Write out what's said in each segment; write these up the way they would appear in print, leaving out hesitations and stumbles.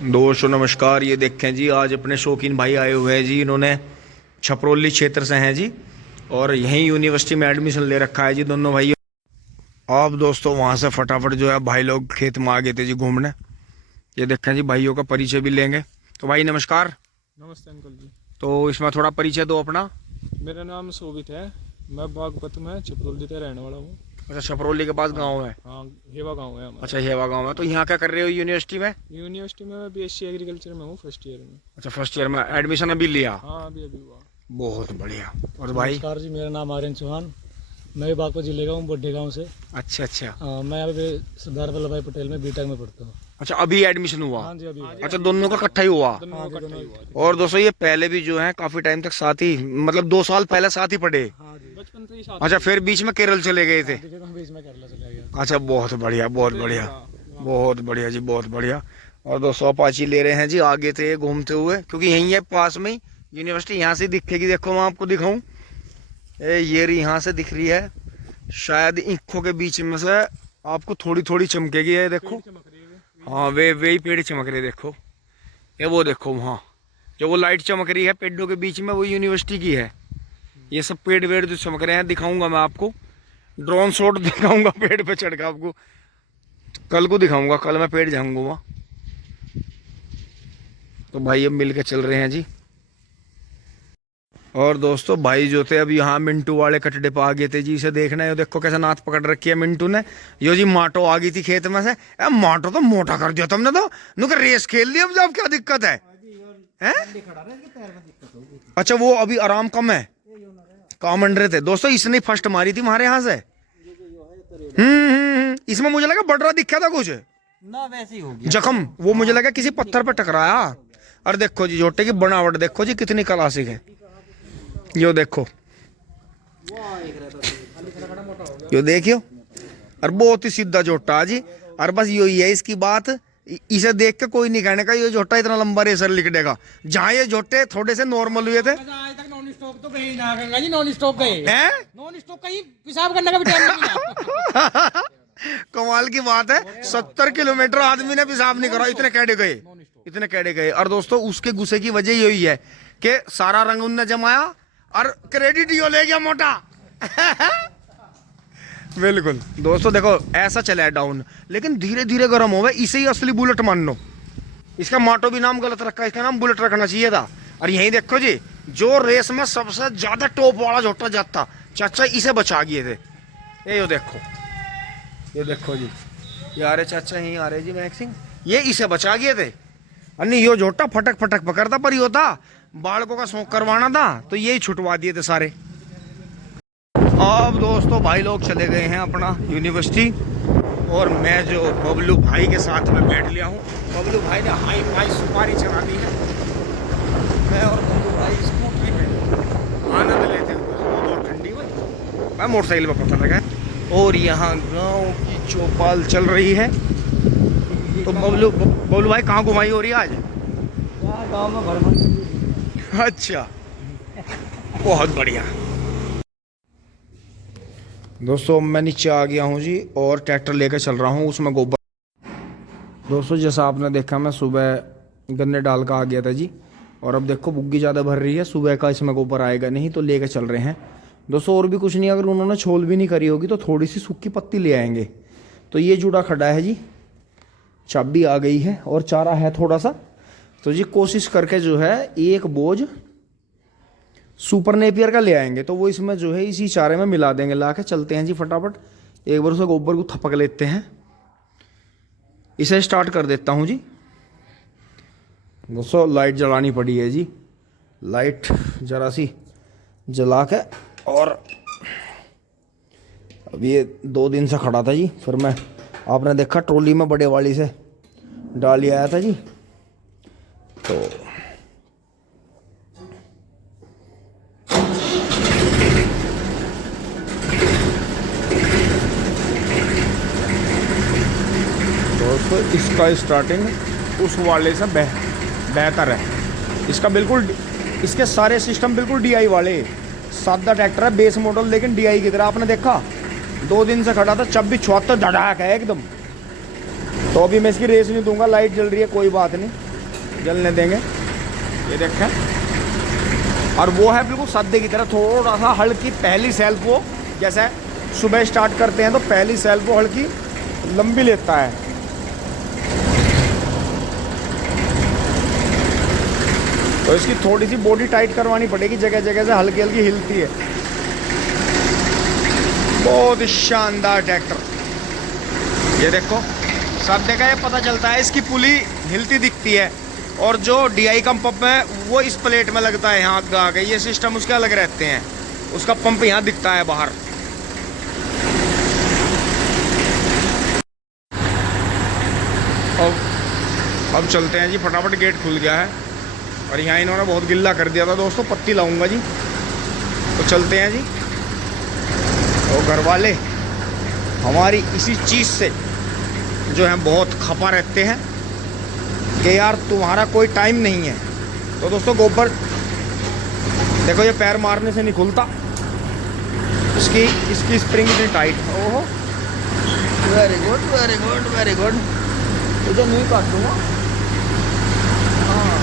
दोस्तों नमस्कार। ये देखें जी, आज अपने शौकीन भाई आए हुए हैं जी। इन्होंने छपरौली क्षेत्र से हैं जी और यहीं यूनिवर्सिटी में एडमिशन ले रखा है जी दोनों भाई। आप दोस्तों वहाँ से फटाफट जो है भाई लोग खेत में आ गए थे जी घूमने। ये देखें जी, भाइयों का परिचय भी लेंगे। तो भाई नमस्कार। नमस्ते अंकल जी। तो इसमें थोड़ा परिचय दो अपना। मेरा नाम शोभित है, मैं बागपत में छपरौली का रहने वाला हूँ। अच्छा, छपरौली के पास गाँव है। हाँ, हेवा गांव है हमारा। अच्छा, हेवा गाँव है। तो यहाँ क्या कर रहे हो यूनिवर्सिटी में? यूनिवर्सिटी में मैं बीएससी एग्रीकल्चर में हूँ, फर्स्ट ईयर में। अच्छा, फर्स्ट ईयर में एडमिशन अभी लिया? हाँ, अभी अभी हुआ। बहुत बढ़िया। और भाई? नमस्कार जी, मेरा नाम आर्यन चौहान, मैं भी बागपत जिले का हूँ, बड्ढे गांव से। अच्छा अच्छा। मैं यहाँ पे सरदार वल्लभ भाई पटेल में बीटेक में पढ़ता हूँ। अच्छा, अभी एडमिशन हुआ? हाँ जी, अभी। अच्छा, दोनों का इकट्ठा ही हुआ? दोनों इकट्ठा ही हुआ। और दोस्तों ये पहले भी जो है काफी टाइम तक साथ ही, मतलब 2 साल पहले साथ ही पढ़े? हाँ जी, बचपन से ही साथ। अच्छा, फिर बीच में केरल चले गए थे? फिर हम बीच में केरला चला गया। अच्छा, बहुत बढ़िया बहुत बढ़िया बहुत बढ़िया जी, बहुत बढ़िया। और दोस्तों अपाची ले रहे हैं जी आगे थे घूमते हुए, क्योंकि यहीं है पास में ही यूनिवर्सिटी। यहाँ से दिखेगी, देखो मैं आपको दिखाऊं। ये रही, यहाँ से दिख रही है शायद, इंखों के बीच में से आपको थोड़ी थोड़ी चमकेगी। ये देखो, हाँ वे ही पेड़ चमक रहे, देखो ये वो देखो वहाँ जो वो लाइट चमक रही है पेड़ों के बीच में, वो यूनिवर्सिटी की है। ये सब पेड़ वेड़ जो चमक रहे हैं, दिखाऊंगा मैं आपको, ड्रोन शॉट दिखाऊंगा पेड़ पे चढ़ के आपको। कल को दिखाऊंगा, कल मैं पेड़ जाऊंगा वहाँ। तो भाई अब मिल के चल रहे हैं जी। और दोस्तों भाई जो थे अब यहाँ मिंटू वाले कटड़े पे आ गए थे जी। इसे देखना है, देखो कैसे नाथ पकड़ रखी है मिंटू ने। यो जी माटो आ गई थी खेत में से। माटो तो मोटा कर दिया तुमने तो, नुकर रेस खेल ली। अब जब क्या दिक्कत है? अच्छा, वो अभी आराम कम है, काम मंड रहे थे। दोस्तों इसने फर्स्ट मारी थी हमारे यहाँ से। इसमें मुझे लगा बडरा दिखा था कुछ ना, वैसे ही हो गया जख्म। वो मुझे लगा किसी पत्थर पे टकराया। और देखो जी झोटे की बनावट देखो जी, कितनी क्लासिक है। यो देखो, यो देखियो, और बहुत ही सीधा झोटा जी। और बस यो ही है इसकी बात। इसे देख के कोई नहीं कहने का ये झोटा इतना लंबा रेसर लिख देगा। जहाँ ये झोटे थोड़े से नॉर्मल हुए थे, आज तक नॉन स्टॉप तो गए ना गंगा जी, नॉन स्टॉप गए हैं? नॉन स्टॉप कहीं पेशाब करने का भी टाइम नहीं मिला। कमाल की बात है, 70 किलोमीटर आदमी ने पेशाब नहीं करा, इतने कैडे गए, इतने कैडे गए। और दोस्तों उसके गुस्से की वजह यही है कि सारा रंग उनने जमाया और क्रेडिट यो ले गया मोटा। बिल्कुल दोस्तों, देखो ऐसा चला है डाउन, लेकिन धीरे धीरे गर्म हो गए। इसे ही असली बुलेट मान लो। इसका माटो भी नाम गलत रखा, इसका नाम बुलेट रखना चाहिए था। और यही देखो जी, जो रेस में सबसे ज्यादा टॉप वाला झोटा जाता, चाचा इसे बचा गए थे। ये देखो, ये देखो जी, ये आ रहे चाचा, यहीं आ रहे जी मैक्सिंग, ये इसे बचा गए थे। अन्नी यो झोटा फटक फटक पकड़ता, पर यो था बालकों का शौक करवाना था, तो यही छुटवा दिए थे सारे। अब दोस्तों भाई लोग चले गए हैं अपना यूनिवर्सिटी, और मैं जो बबलू भाई के साथ में बैठ लिया हूँ। बबलू भाई ने हाई फाई सुपारी चला दी है। मैं और बबलू भाई स्कूटरी में आनंद लेते हुए, बहुत ठंडी हुई, मैं मोटरसाइकिल पर पता लगा। और यहाँ गांव की चौपाल चल रही है। तो बबलू भाई कहाँ घुमाई हो रही है आज? गाँव में भ्रमण। अच्छा, बहुत बढ़िया। दोस्तों मैं नीचे आ गया हूँ जी, और ट्रैक्टर लेकर चल रहा हूँ, उसमें गोबर। दोस्तों जैसा आपने देखा, मैं सुबह गन्ने डाल का आ गया था जी, और अब देखो बुग्गी ज़्यादा भर रही है, सुबह का इसमें गोबर आएगा नहीं, तो लेकर चल रहे हैं दोस्तों। और भी कुछ नहीं, अगर उन्होंने छोल भी नहीं करी होगी तो थोड़ी सी सूखी पत्ती ले आएंगे। तो ये जुड़ा खड़ा है जी, चाबी आ गई है और चारा है थोड़ा सा। तो जी कोशिश करके जो है एक बोझ सुपर नेपियर का ले आएंगे, तो वो इसमें जो है इसी चारे में मिला देंगे। ला के चलते हैं जी फटाफट, एक बार उसे गोबर को थपक लेते हैं। इसे स्टार्ट कर देता हूँ जी। दोस्तों लाइट जलानी पड़ी है जी, लाइट जरा सी जला के। और अब ये 2 दिन से खड़ा था जी, फिर मैं, आपने देखा ट्रॉली में बड़े वाली से डाल आया था जी। तो दोस्तों इसका स्टार्टिंग उस वाले से बेहतर है। इसका बिल्कुल, इसके सारे सिस्टम बिल्कुल डीआई वाले। सादा ट्रैक्टर है, बेस मॉडल, लेकिन डीआई की तरह। आपने देखा 2 दिन से खड़ा था, 26-76 धड़ाक है एकदम। तो अभी मैं इसकी रेस नहीं दूंगा, लाइट जल रही है, कोई बात नहीं, जलने देंगे। ये देखें, और वो है बिल्कुल सद्दे की तरह, थोड़ा सा हल्की पहली सेल्फ वो, जैसे सुबह स्टार्ट करते हैं तो पहली सेल्फ वो हल्की लंबी लेता है। तो इसकी थोड़ी सी बॉडी टाइट करवानी पड़ेगी, जगह जगह से हल्की हल्की हिलती है। बहुत ही शानदार ट्रैक्टर। ये देखो, सब जगह ये पता चलता है, इसकी पुली हिलती दिखती है, और जो DI का पंप है वो इस प्लेट में लगता है, यहाँ आगे ये सिस्टम उसके अलग रहते हैं, उसका पंप यहाँ दिखता है बाहर। अब चलते हैं जी, फटाफट गेट खुल गया है, और यहाँ इन्होंने बहुत गिल्ला कर दिया था दोस्तों, पत्ती लाऊंगा जी। तो चलते हैं जी। तो घर वाले हमारी इसी चीज़ से जो है बहुत खपा रहते हैं कि यार तुम्हारा कोई टाइम नहीं है। तो दोस्तों गोबर देखो, ये पैर मारने से नहीं खुलता, इसकी स्प्रिंग इतनी टाइट। ओहो, very good very good very good. तुझे नहीं काटूंगा। हाँ,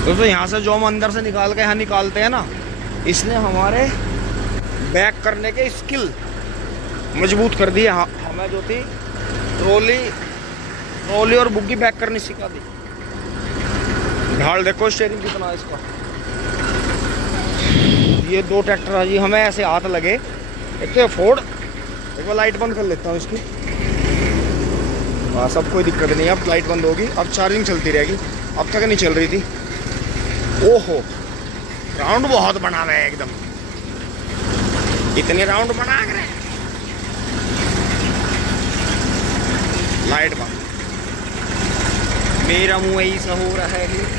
दोस्तों यहाँ से जो हम अंदर से निकाल के यहाँ निकालते हैं ना, इसने हमारे बैक करने के स्किल मजबूत कर दी है। हमें जो थी ट्रॉली और बुग्गी बैक करनी सिखा दी। ढाल देखो स्टीयरिंग कितना इसका। ये 2 ट्रैक्टर है जी, हमें ऐसे हाथ लगे। एक तो फोर्ड, एक बार लाइट बंद कर लेता हूँ इसकी। बस अब कोई दिक्कत नहीं, अब लाइट बंद होगी, अब चार्जिंग चलती रहेगी। अब तक नहीं चल रही थी। ओहो, राउंड बहुत बना हुआ है एकदम, इतने राउंड बना कर। लाइट बंद, मेरा मुंह ऐसा हो रहा है।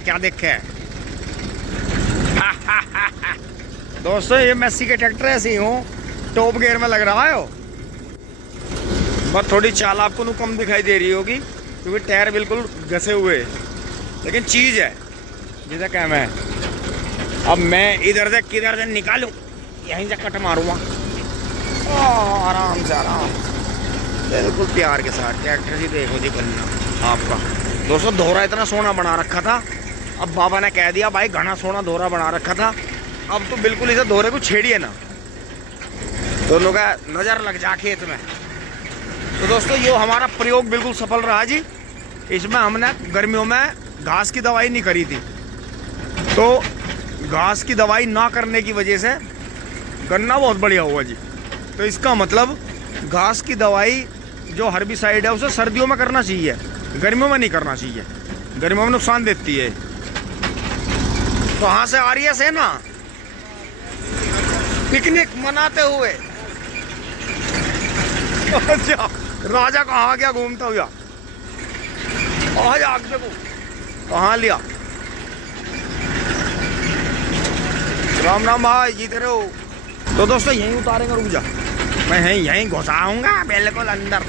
क्या देखे दोस्तों, ये मेसी के ट्रैक्टर ऐसे ही हो, टॉप गियर में लग रहा है। बस थोड़ी चाल आपको नु कम दिखाई दे रही होगी, क्योंकि टायर बिल्कुल घसे हुए, लेकिन चीज़ है जिसे क्या मैं अब मैं इधर से किधर से निकालूं, यहीं से कट मारूंगा आराम से, आराम बिल्कुल प्यार के साथ। ट्रैक्टर जी देखो जी बनना आपका। दोस्तों दोहरा इतना सोना बना रखा था, अब बाबा ने कह दिया भाई घना सोना दोहरा बना रखा था, अब तो बिल्कुल इसे दोहरे को छेड़िए ना, दोनों का नज़र लग जा खेत में। तो दोस्तों ये हमारा प्रयोग बिल्कुल सफल रहा जी। इसमें हमने गर्मियों में घास की दवाई नहीं करी थी, तो घास की दवाई ना करने की वजह से गन्ना बहुत बढ़िया हुआ जी। तो इसका मतलब घास की दवाई जो हर्बिसाइड है उसे सर्दियों में करना चाहिए, गर्मियों में नहीं करना चाहिए, गर्मियों में नुकसान देती है। तो यहाँ से आ रही है सेना पिकनिक मनाते हुए। अच्छा, राजा कहाँ गया घूमता हुआ, आज आग देखो कहाँ लिया। राम राम भाई, जीते रहो। तो दोस्तों यहीं उतारेंगे, रुक जा, मैं यहीं घुसाऊंगा बिल्कुल अंदर।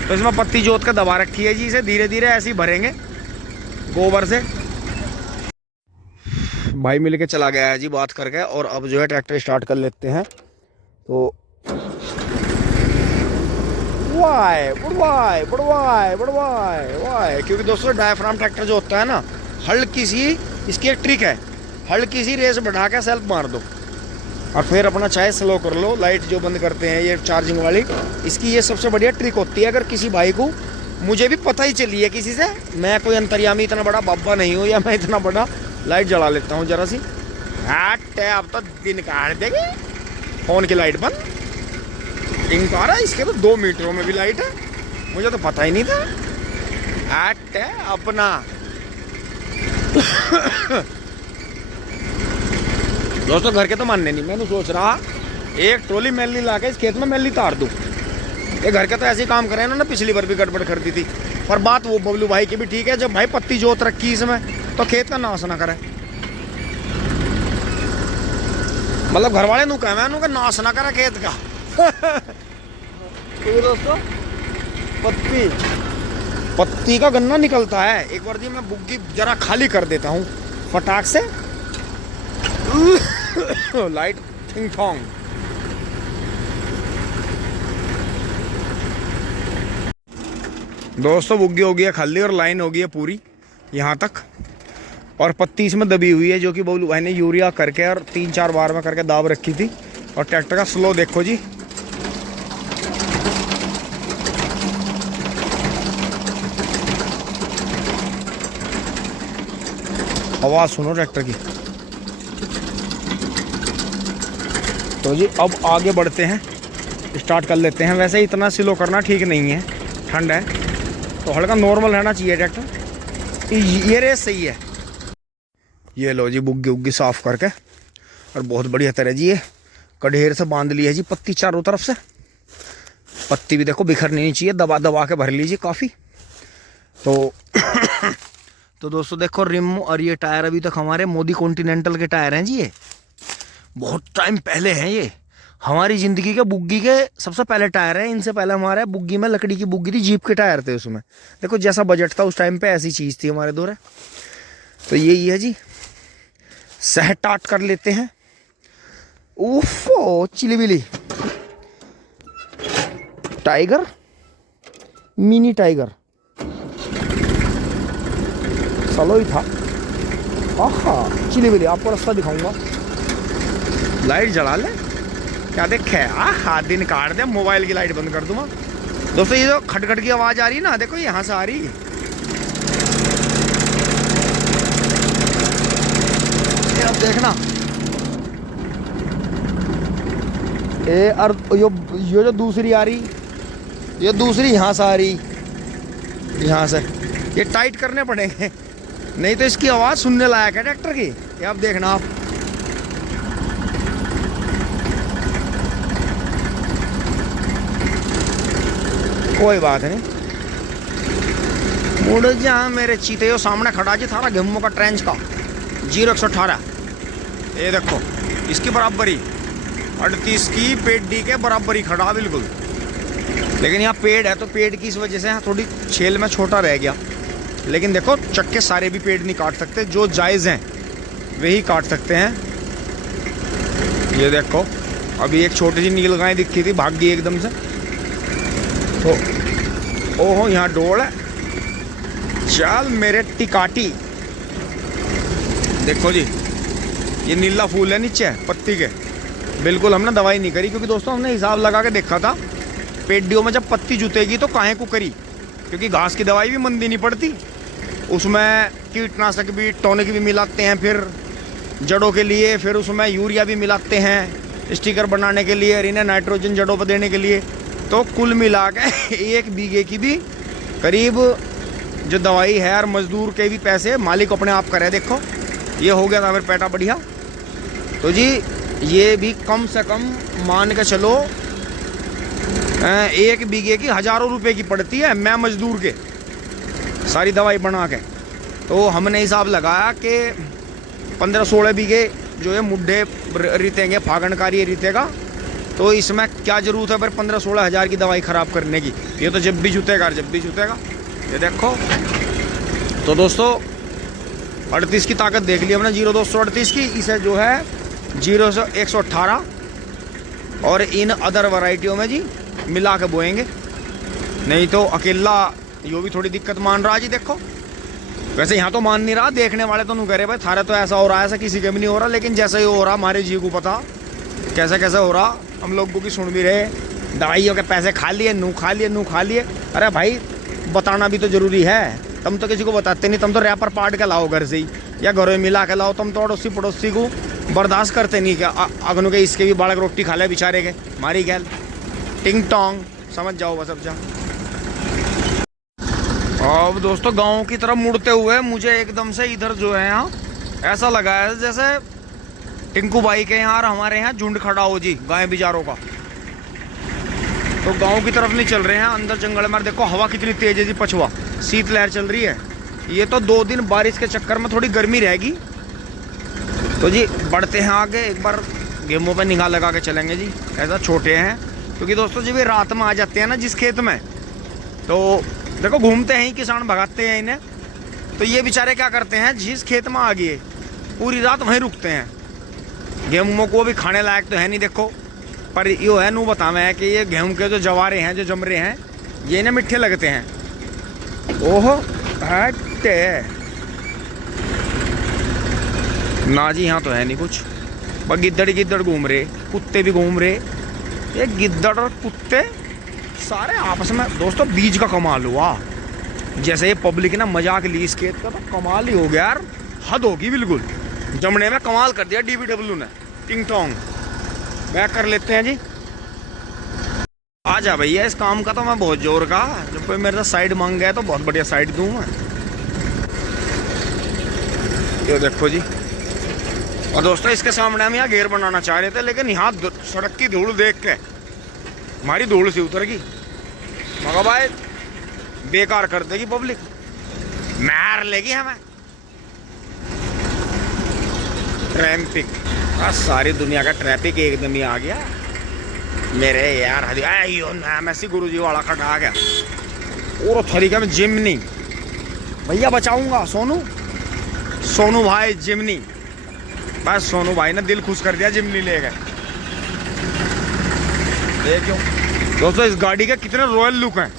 तो इसमें पत्ती जोत का दबा रखी है जी, इसे धीरे धीरे ऐसे ही भरेंगे गोबर से। भाई मिल के चला गया है जी बात करके, और अब जो है ट्रैक्टर स्टार्ट कर लेते हैं। तो वाई बुढ़वाई बुढ़वाई बुढ़वाई वाई, क्योंकि दोस्तों डायफ्राम ट्रैक्टर जो होता है ना, हल्की सी इसकी एक ट्रिक है, हल्की सी रेस बढ़ा के सेल्फ मार दो और फिर अपना चाहे स्लो कर लो। लाइट जो बंद करते हैं ये चार्जिंग वाली, इसकी ये सबसे बढ़िया ट्रिक होती है। अगर किसी भाई को, मुझे भी पता ही चली है किसी से, मैं कोई अंतर्यामी इतना बड़ा बाबा नहीं हूँ, या मैं इतना बड़ा लाइट जला लेता हूँ जरा सी। हट, अब तो दिन काट देगी, फोन की लाइट बंद। इंक आ रहा है इसके तो 2 मीटरों में भी लाइट है, मुझे तो पता ही नहीं था। एट है अपना। दोस्तों घर के तो मानने नहीं, मैंने सोच रहा एक ट्रॉली मैली ला के इस खेत में मैली तार दूं। ये घर के तो ऐसे ही काम करे ना, पिछली बार भी गड़बड़ कर दी थी। पर बात वो बबलू भाई की भी ठीक है, जब भाई पत्ती जोत रखी इसमें तो खेत का नाश ना करे। मतलब घर वाले नू कह नाश ना करे खेत का। तो दोस्तों पत्ती का गन्ना निकलता है। एक बार जी मैं बुग्गी जरा खाली कर देता हूँ फटाक से। Light thing thong. दोस्तों बुग्गी हो गई है खाली और लाइन हो गई है पूरी यहाँ तक, और पत्ती इसमें दबी हुई है जो कि बबलू भाई ने यूरिया करके और 3-4 बार में करके दाब रखी थी। और ट्रैक्टर का स्लो देखो जी, आवाज़ सुनो ट्रैक्टर की। तो जी अब आगे बढ़ते हैं, स्टार्ट कर लेते हैं। वैसे इतना स्लो करना ठीक नहीं है, ठंड है तो हल्का नॉर्मल रहना चाहिए ट्रैक्टर। ये रेस सही है। ये लो जी बुग्गी उग्गी साफ करके और बहुत बढ़िया तरह जी ये कढ़ेर से बांध ली है जी पत्ती चारों तरफ से। पत्ती भी देखो बिखरनी नहीं चाहिए, दबा दबा के भर लीजिए काफ़ी। तो दोस्तों देखो रिम और ये टायर अभी तक हमारे मोदी कॉन्टिनेंटल के टायर हैं जी। ये बहुत टाइम पहले हैं, ये हमारी ज़िंदगी के बुग्गी के सबसे पहले टायर हैं। इनसे पहले हमारे बुग्गी में लकड़ी की बुग्गी थी, जीप के टायर थे उसमें। देखो जैसा बजट था उस टाइम पे ऐसी चीज़ थी हमारे दौरे। तो यही है जी, सह टाट कर लेते हैं। उफ़ो चिलीबिली टाइगर, मिनी टाइगर सलो ही था। आहा चिलीबिली, आपको रास्ता दिखाऊंगा। लाइट जला ले, क्या देखे? आहा दिन काट दे, मोबाइल की लाइट बंद कर दूंगा। दोस्तों ये जो खटखट की आवाज़ आ रही है ना, देखो यहाँ से आ रही है। अब देखना ये, और ये जो दूसरी आ रही, ये दूसरी यहाँ से आ रही, यहाँ से। ये टाइट करने पड़ेंगे नहीं तो इसकी आवाज़ सुनने लायक है ट्रैक्टर की। ये अब देखना आप। कोई बात नहीं, मुड़ जा मेरे चीते। सामने खड़ा जी थारा गेहूं का ट्रेंच का 0118। ये देखो इसकी बराबरी 38 की पेडी के बराबरी खड़ा बिल्कुल। लेकिन यहाँ पेड़ है तो पेड़ की इस वजह से थोड़ी छेल में छोटा रह गया। लेकिन देखो चक्के सारे भी पेड़ नहीं काट सकते, जो जायज़ हैं वही काट सकते हैं। ये देखो अभी एक छोटी सी नील गाय दिखी थी, भाग गई एकदम से। तो ओहो यहाँ डोल है, चल मेरे टिकाटी। देखो जी ये नीला फूल है नीचे पत्ती के। बिल्कुल हमने दवाई नहीं करी, क्योंकि दोस्तों हमने हिसाब लगा के देखा था पेडियों में जब पत्ती जुतेगी तो काहे को करी, क्योंकि घास की दवाई भी मंदी नहीं पड़ती। उसमें कीटनाशक भी, टॉनिक भी मिलाते हैं, फिर जड़ों के लिए, फिर उसमें यूरिया भी मिलाते हैं स्टिकर बनाने के लिए, इन्हें नाइट्रोजन जड़ों पर देने के लिए। तो कुल मिला के 1 बीघे की भी करीब जो दवाई है और मजदूर के भी पैसे मालिक अपने आप करे। देखो ये हो गया था फिर पैटा बढ़िया। तो जी ये भी कम से कम मान के चलो 1 बीघे की हज़ारों रुपए की पड़ती है, मैं मजदूर के सारी दवाई बना के। तो हमने हिसाब लगाया कि 15-16 बीघे जो है मुड्ढे रीतेंगे, फागणकारी रीतेगा। तो इसमें क्या ज़रूरत है फिर 15-16 हज़ार की दवाई ख़राब करने की। ये तो जब भी जुतेगा जब भी जुतेगा। ये देखो तो दोस्तों 38 की ताकत देख ली हमने, 0238 की। इसे जो है 0118 और इन अदर वैरायटियों में जी मिला के बोएंगे। नहीं तो अकेला यो भी थोड़ी दिक्कत मान रहा जी। देखो वैसे यहाँ तो मान नहीं रहा, देखने वाले तो नहीं कह रहे भाई थारे तो ऐसा हो रहा है, ऐसा किसी के भी नहीं हो रहा। लेकिन जैसे ही हो रहा हमारे जी को पता कैसे कैसे हो रहा, हम लोग को भी सुन भी रहे। दवाइयों के पैसे खा लिए, नू खा लिए, नू खा लिए। अरे भाई बताना भी तो ज़रूरी है। तुम तो किसी को बताते नहीं, तुम तो रैपर पाट के लाओ घर से ही या घरों में मिला के लाओ। तुम तो अड़ोसी पड़ोसी को बर्दाश्त करते नहीं क्या? अगनों के इसके भी बालक रोटी खा ले बेचारे के, मारी गैल। टिंग टोंग, समझ जाओ बस अब जा। अब दोस्तों गांव की तरफ मुड़ते हुए मुझे एकदम से इधर जो है यहाँ ऐसा लगा है जैसे टिंकू भाई के यहाँ और हमारे यहाँ झुंड खड़ा हो जी गाय बिचारों का। तो गांव की तरफ नहीं चल रहे हैं, अंदर जंगल में। देखो हवा कितनी तेज है जी, पछवा शीत लहर चल रही है। ये तो 2 दिन बारिश के चक्कर में थोड़ी गर्मी रहेगी। तो जी बढ़ते हैं आगे, एक बार गेहूं पे निगाह लगा के चलेंगे जी। ऐसा छोटे हैं क्योंकि दोस्तों जब ये रात में आ जाते हैं ना जिस खेत में, तो देखो घूमते हैं ही किसान, भगाते हैं इन्हें। तो ये बेचारे क्या करते हैं, जिस खेत में आ गए पूरी रात वहीं रुकते हैं। गेहूं को भी खाने लायक तो है नहीं देखो, पर यो है नू बतावे है कि ये गेहूं के जो जवारे हैं, जो जमरे हैं, ये इन्हें मीठे लगते हैं। ओहो हटे ना जी, यहाँ तो है नहीं कुछ। बस गिद्दड़ ही गिद्दड़ घूम रहे, कुत्ते भी घूम रहे। ये गिद्दड़ और कुत्ते सारे आपस में दोस्तों बीज का कमाल हुआ। जैसे ये पब्लिक ना मजाक ली इस खेत का, तो कमाल ही हो गया यार, हद होगी बिल्कुल। जमने में कमाल कर दिया DBW ने। टिंग टोंग बैक कर लेते हैं जी। आ जा भैया, इस काम का तो मैं बहुत जोर का, जब कोई मेरे से साइड मांग गया तो बहुत बढ़िया साइड दूँ मैं। ये देखो जी। और दोस्तों इसके सामने हम यहाँ घेर बनाना चाह रहे थे, लेकिन यहाँ सड़क की धूल देख के हमारी धूल सी उतर गई। मगर भाई बेकार कर देगी पब्लिक, मार लेगी हमें। ट्रैफिक, सारी दुनिया का ट्रैफिक एकदम ही आ गया मेरे यार। ऐसी गुरुजी वाला खड़ा आ गया और तरीके में जिमनी भैया बचाऊंगा। सोनू भाई जिमनी, बस सोनू भाई ने दिल खुश कर दिया, जिमनी ले गए। देखो दोस्तों इस गाड़ी के कितने रॉयल लुक हैं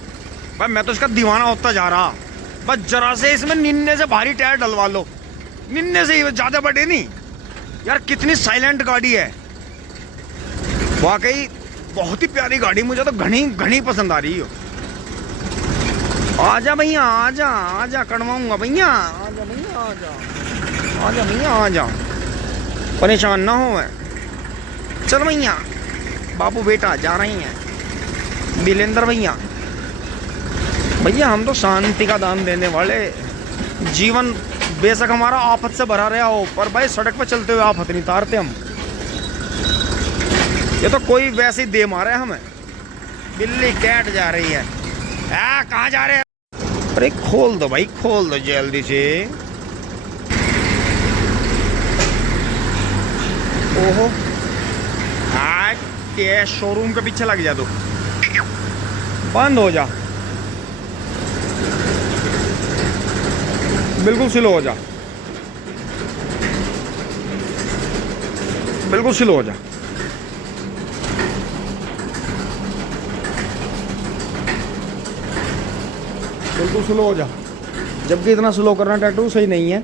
भाई, मैं तो इसका दीवाना होता जा रहा। बस जरा से इसमें 99 से भारी टायर डलवा लो, 99 से ही, ज्यादा बड़े नहीं यार। कितनी साइलेंट गाड़ी है वाकई, बहुत ही प्यारी गाड़ी, मुझे तो घनी पसंद आ रही हो। आजा भैया आजा, आजा कड़वाऊंगा भैया, आजा भैया आजा, आजा भैया आजा, परेशान ना हो। मैं चल भैया, बाबू बेटा जा रही हैं बिलेंद्र भैया। भैया हम तो शांति का दान देने वाले, जीवन बेशक हमारा आफत से भरा रहा हो, पर भाई सड़क पर चलते हुए आफत नहीं तारते हम। ये तो कोई वैसे ही दे मारे हमें। बिल्ली कैट जा रही है, कहाँ जा रहे हैं? अरे खोल दो भाई, खोल दो जल्दी से। ओहो के शोरूम के पीछे लग जा, तो बंद हो जा, बिल्कुल स्लो हो जा, बिल्कुल स्लो हो जा। बिल्कुल स्लो हो जा, जबकि इतना स्लो करना टैटू सही नहीं है।